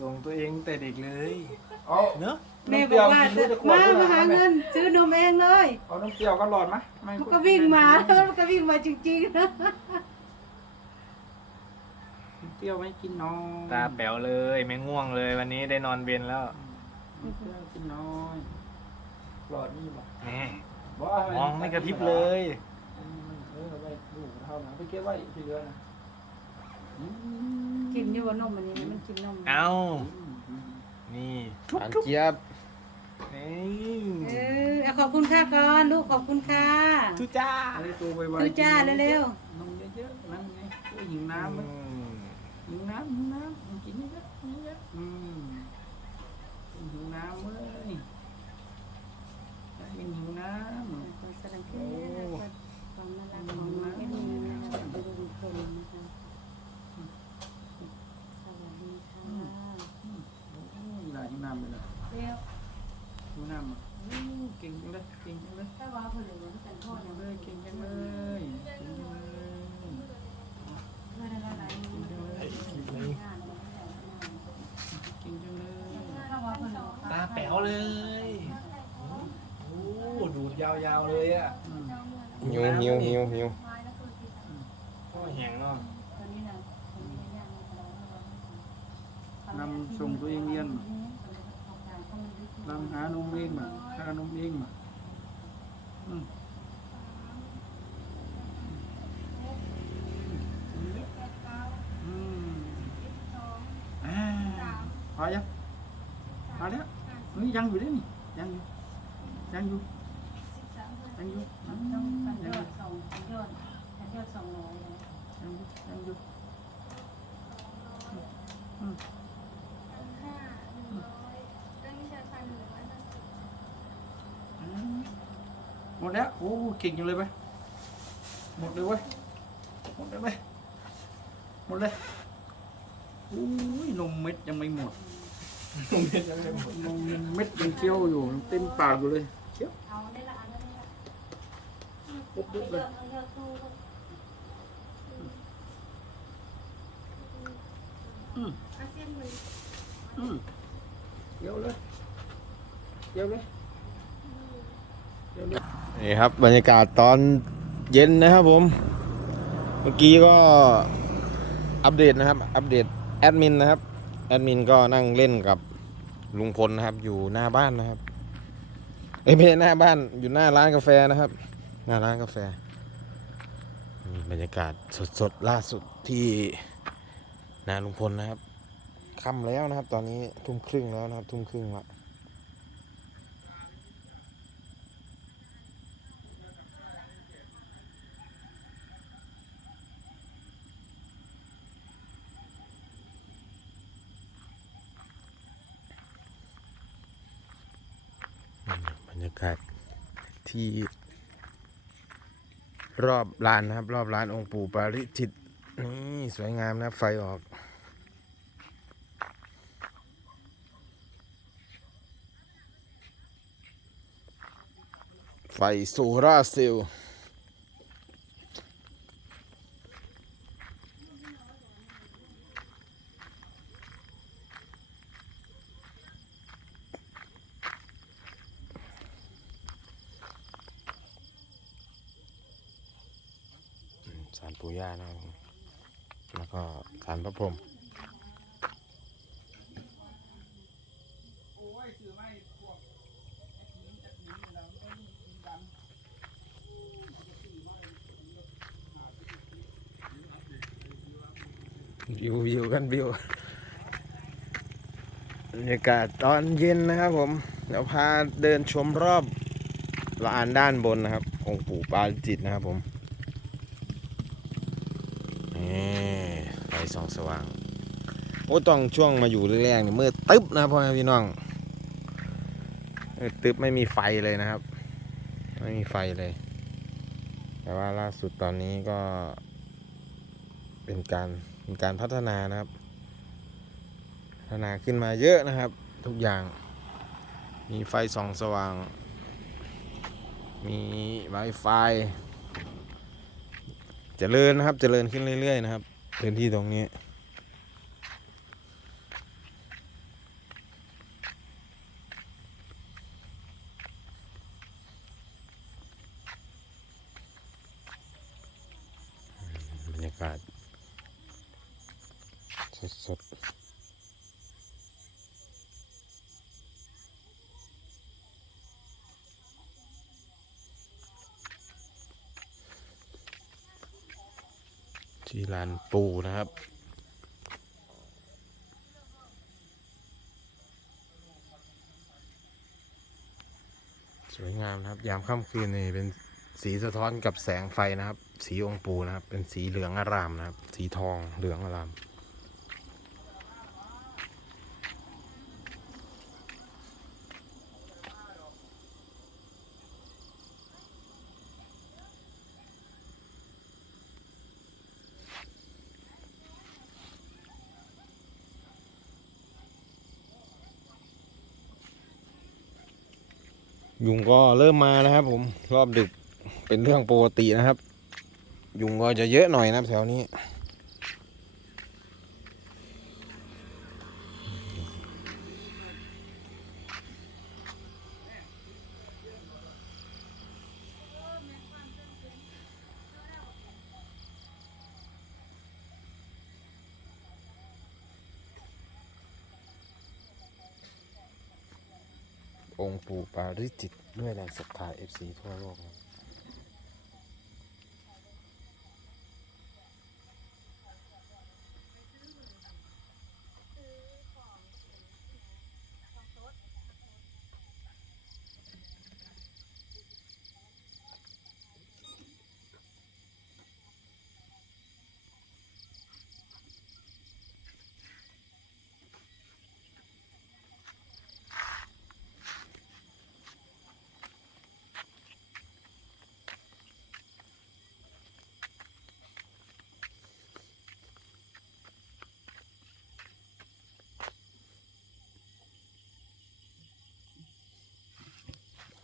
ส่งตัวเองแต่เด็กเลยเอาเนอะแม่บอกว่าจะมามาหาเงิน ซื้อนมเองเลยเอาน้ำเปรี้ยวก็หลอดไหมไม่มันก็วิ่งมามันก็วิ่งมาจริงๆนะน้ำเปรี้ยวไม่กินน้อยตาแป๋วเลยไม่ง่วงเลย วันนี้ได้นอนเวนแล้วน้ำเปรี้ยวกินน้อยหลอดนี่บ่นี่บ่มองไม่กระพริบเลยเออเอาไว้ดูเท่านั้นไปเก็บไว้ที่เหลือนะอืม กินอยู่ว่านมอันนี้มันกินนมเอาอืมอืมนี่หวานเจี๊ยบนี่เออเอาขอบคุณค่ะก่อนลูกขอบคุณค่ะทุจ้าอะไรตัวไวๆทุจ้าเร็วๆนมเยอะๆนั่งไงช่วยหิวน้ำมั้ยหิวน้ำหิวน้ำมันกินเยอะกินเยอะอืมหิวน้ำเว้ยกินหิวน้ๆขอแสดงความน่ารักของน้องเอ็มมี่นะคะดูดูคนนะคะสวัสดีค่ะำโอ้ยหลายหิวน้ำเลยนะ เร็ว หิวน้ำอะอู้เก่งจังเลยเก่งจังเลยถ้าว่าคนอื่นมันเป็นพ่อเก่งเนี่ยเลยเก่งจังเลยเก่งจังเลยเพื่อนอะไรมันเป็นงานมันแต่งงานเก่งจังเลยถ้าว่าคนอื่นตาแป๋วเลยโอ้ดูดยาวๆเลยอะอืมหิวหิวหิวหิวพ่อแหงเนาะคนนี้นะคนนี้เนี่ยนำส่งตัวเองเรียน มาลำหานมเองมาค่านมเองมาอืมอ่าพอยังพอแล้วเฮ้ยยังอยู่ด้วยนี่ยังอยู่ยังอยู่ยังอยู่อืม ต้อง ยัง สัญ อยู่ ญาณส่งสัญญาณสัญญาณส่งร้อยเลย ยังอยู่ยังอยู่อืมอืมหม ดแล้วโอ้เก่งจังเลยไปหมดเลยเว้ยหมดเลยเว้ยหมดเลยโอ้ยนมเม็ดยังไม่หมดโรงเรียนยังไม่หมดนมเม็ดยังเคี้ยวอยู่เต็มปากอยู่เลยเคี้ยวเอาได้ละอันได้ละปุ๊บปุ๊บเลยเยอะตู้อืมอืมเคี้ยวเลยเคี้ยวเลยเคี้ยวเลย นี่ครับบรรยากาศตอนเย็นนะครับผม เมื่อกี้ก็อัปเดตนะครับ อัปเดตแอดมินนะครับ แอดมินก็นั่งเล่นกับลุงพลนะครับ อยู่หน้าบ้านนะครับ เอ้ยไม่ใช่หน้าบ้าน อยู่หน้าร้านกาแฟนะครับ หน้าร้านกาแฟ บรรยากาศสดๆล่าสุดที่นาลุงพลนะครับค่ำแล้วนะครับ ตอนนี้ทุ่มครึ่งแล้วนะครับ ทุ่มครึ่งละากาศที่ รอบลานนะครับ รอบลานองค์ปู่ปาริจิต นี่สวยงามนะไฟออกไฟโซราร์เซลล์ สารปู่ย่านะครับผมแล้วก็สารพระพรหมวิววิวกันวิวบรรยากาศตอนเย็นนะครับผม เดี๋ยวพาเดินชมรอบลานด้านบนนะครับ องค์ปู่ปาจิตนะครับผม นี่ไฟส่องสว่าง โอ้ต้องช่วงมาอยู่แรกๆนี่มืดตึ๊บนะพ่อแม่พี่น้องมืดตึ๊บไม่มีไฟเลยนะครับ ไม่มีไฟเลย แต่ว่าล่าสุดตอนนี้ก็ เป็นการเป็นการพัฒนานะครับ พัฒนาขึ้นมาเยอะนะครับ ทุกอย่างมีไฟส่องสว่าง มี Wi-Fi เจริญนะครับ เจริญขึ้นเรื่อย ๆ นะครับพื้นที่ตรงนี้ บรรยากาศสดๆ ที่ลานปูนะครับ สวยงามนะครับ ยามค่ำคืนนี่เป็นสีสะท้อนกับแสงไฟนะครับ สีองปูนะครับ เป็นสีเหลืองอารามนะครับ สีทองเหลืองอาราม ยุงก็เริ่มมานะครับ ผมรอบดึกเป็นเรื่องปกตินะครับ ยุงก็จะเยอะหน่อยนะแถวนี้ องค์ปู่ปาริจิตด้วยแรงศรัทธา FC ทั่วโลกครั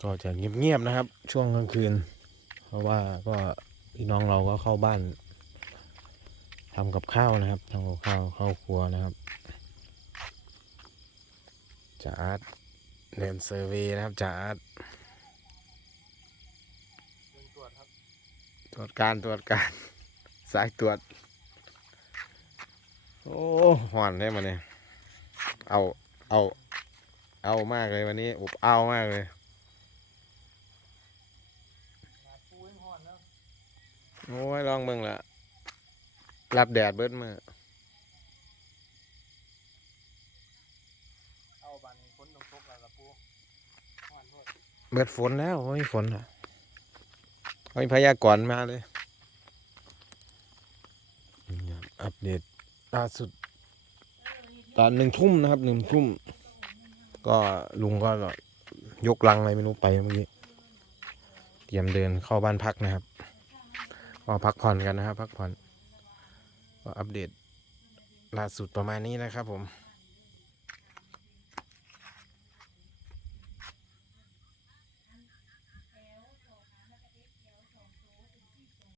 ก็จะเงียบๆนะครับ ช่วงกลางคืน เพราะว่าก็พี่น้องเราก็เข้าบ้านทำกับข้าวนะครับทำกับข้าวเข้าครัวนะครับจ่าอาร์ตเดินเซอร์วย์นะครับจ่าอาร์ตตรวจการตรวจการสายตรวจ โอ้หอนได้มาเนี่ยเอาเอาเอามากเลยวันนี้อุบเอามากเลย โอ้ยลองเบิ่งละรับแดดเบิดมือเอาบานนี้ฝนตกตกแล้วละปูห่อนโทษเบิดฝนแล้วโอ้ยฝนอะโอ้ยพยากรณ์มาเลยนี่ครับอัปเดตล่าสุด ตอนหนึ่งทุ่มนะครับหนึ่งทุ่ม ก็ลุงก็ยกลังอะไรไม่รู้ไปเมื่อกี้ เตรียมเดินเข้าบ้านพักนะครับ ก็พักผ่อนกันนะครับ พักผ่อนก็อัปเดตล่าสุดประมาณนี้นะครับผม